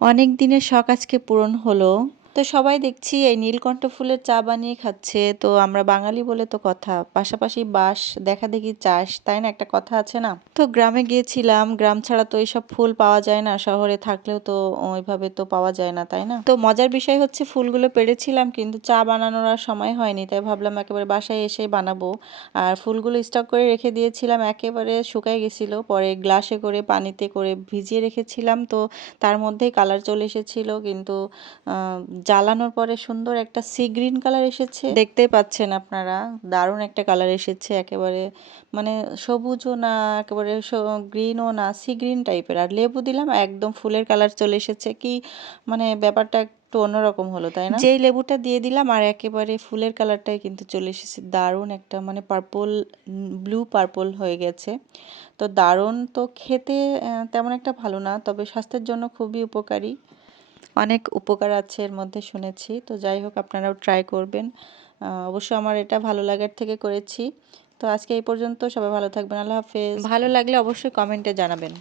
অনেক দিনের শখ আজকে পূরণ হলো। তো সবাই দেখছি এই নীলকণ্ঠ ফুলের চা বানিয়ে খাচ্ছে। তো আমরা বাঙালি বলে তো কথা, পাশাপাশি বাঁশ দেখা দেখি চাষ, তাই না? একটা কথা আছে না? তো গ্রামে গিয়েছিলাম, গ্রাম ছাড়া তো এইসব ফুল পাওয়া যায় না, শহরে থাকলেও তো ওইভাবে তো পাওয়া যায় না, তাই না? তো মজার বিষয় হচ্ছে ফুলগুলো পেড়েছিলাম কিন্তু চা বানানোর আর সময় হয়নি, তাই ভাবলাম একেবারে বাসায় এসেই বানাবো। আর ফুলগুলো স্টক করে রেখে দিয়েছিলাম, একেবারে শুকায় গেছিল, পরে গ্লাসে করে পানিতে করে ভিজিয়ে রেখেছিলাম। তো তার মধ্যেই কালার চলে এসেছিল, কিন্তু জ্বালানোর পরে সুন্দর একটা সি গ্রিন কালার এসেছে, দেখতেই পাচ্ছেন আপনারা। দারুণ একটা কালার এসেছে, একেবারে মানে সবুজও না, একেবারে গ্রিনও না, সি গ্রিন টাইপের। আর লেবু দিলাম, একদম ফুলের কালার চলে এসেছে। কি মানে ব্যাপারটা একটু অন্যরকম হলো, তাই না? যেই লেবুটা দিয়ে দিলাম আর একেবারে ফুলের কালারটাই কিন্তু চলে এসেছে, দারুণ একটা মানে পার্পল, ব্লু পার্পল হয়ে গেছে। তো দারুণ তো খেতে তেমন একটা ভালো না, তবে স্বাস্থ্যের জন্য খুবই উপকারী, অনেক উপকার আছে এর মধ্যে শুনেছি। তো যাই হোক, আপনারাও ট্রাই করবেন। অবশ্য আমার এটা ভালো লাগার থেকে করেছি। তো আজকে এই পর্যন্ত, সবাই ভালো থাকবেন, আল্লাহ হাফেজ। ভালো লাগলে অবশ্যই কমেন্টে জানাবেন।